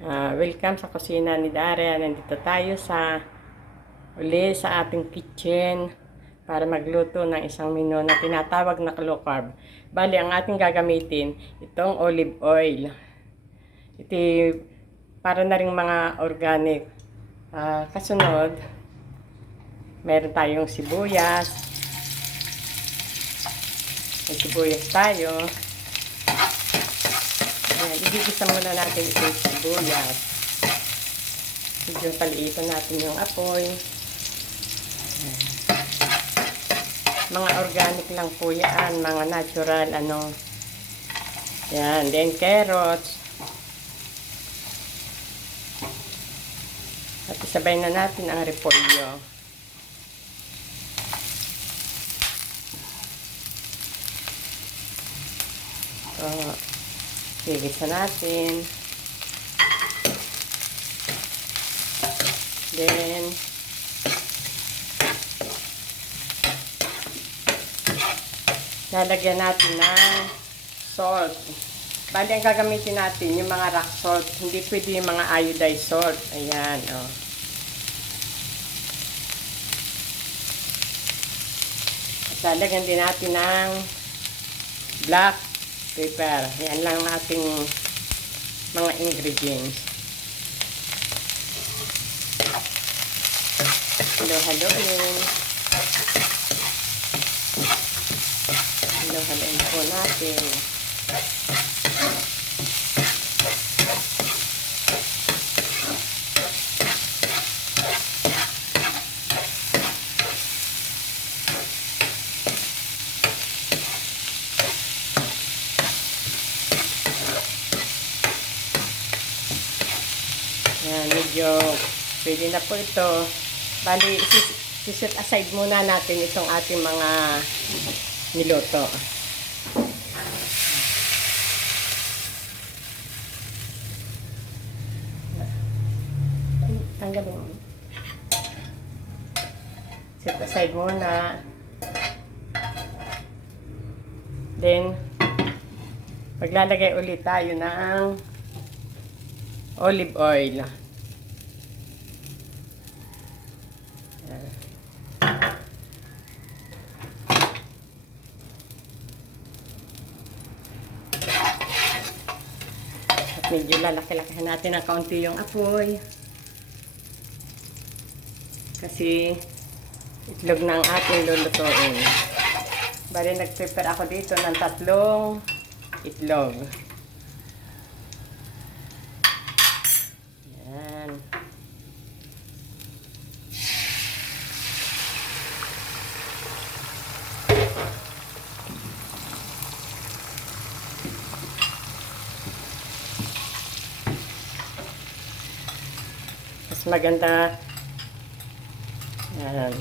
Welcome sa kusina ni Daria. Nandito tayo sa ating kitchen para magluto ng isang menu na tinatawag na low carb. Bali, ang ating gagamitin, itong olive oil. Ito para na ring mga organic. Kasunod, meron tayong sibuyas. May sibuyas tayo. Ayan, igigisa muna natin itong sibuyas. Medyo paliitan natin yung apoy. Ayan. Mga organic lang po yan. Mga natural, Ayan, then carrots. At isabay na natin ang repolyo. So, igisa natin. Then, lalagyan natin ng salt. Bali, ang gagamitin natin, yung mga rock salt. Hindi pwede yung mga iodized salt. Ayan, oh. At lalagyan din natin ng black pepper. Yan lang ang ating mga ingredients. Halo-haloin. Halo-haloin po natin. Yan, medyo pwede na po ito. Bali, set aside muna natin itong ating mga niluto. Tanggalin mo. Set aside muna. Then, maglalagay ulit tayo ng olive oil. At medyo lalaki-lakihan natin ng kaunti yung apoy. Kasi itlog na ang ating lulutuin. Bali, nag-prepare ako dito ng 3 itlog. Yan. Mas maganda. Yan.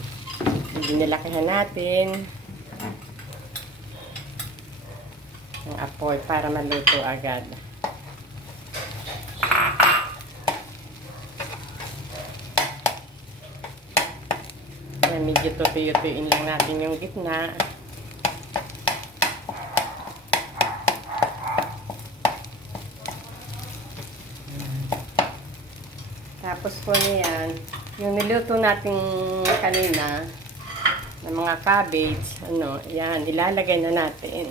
Binilakihan natin ang apoy para maluto agad. Yan, medyo tutuyo-tuyuin lang natin yung gitna. Tapos po niyan, yung niluto natin kanina ng mga cabbage, yan, ilalagay na natin.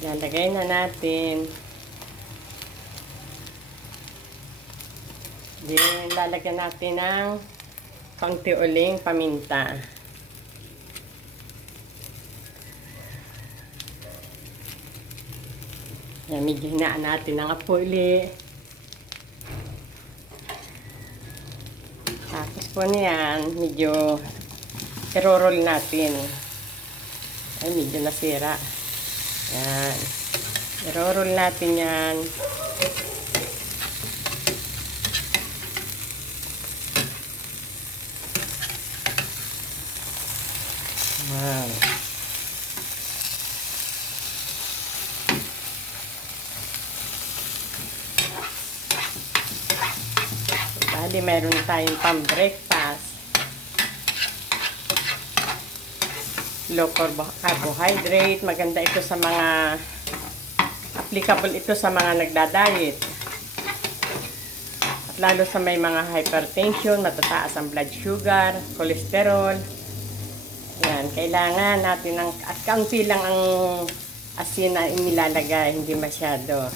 Ilalagay na natin. Then, lalagyan natin ng kaunti uling paminta. Yan, medyo hinaan natin ang apoy. Tapos po niyan, medyo i-roll natin. Ay, medyo nasira. Yan. I-roll natin yan. Wow. Bali, meron tayong pang-breakfast. Low carbohydrate. Maganda ito sa mga applicable ito sa mga nagda-diet. At lalo sa may mga hypertension, matataas ang blood sugar, cholesterol. Yan, kailangan natin ng, at kaunti lang ang asin na inilalagay, hindi masyado.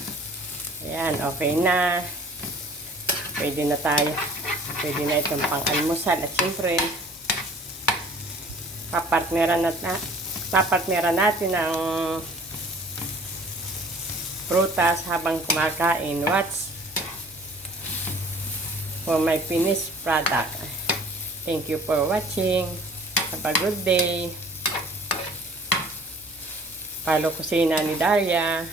Ayan, okay na. Pwede na tayo. Pwede na itong pang-almusal. At siyempre, papartneran natin ang prutas habang kumakain. What's for my finished product? Thank you for watching. Have a good day. Follow Kusina ni Daria.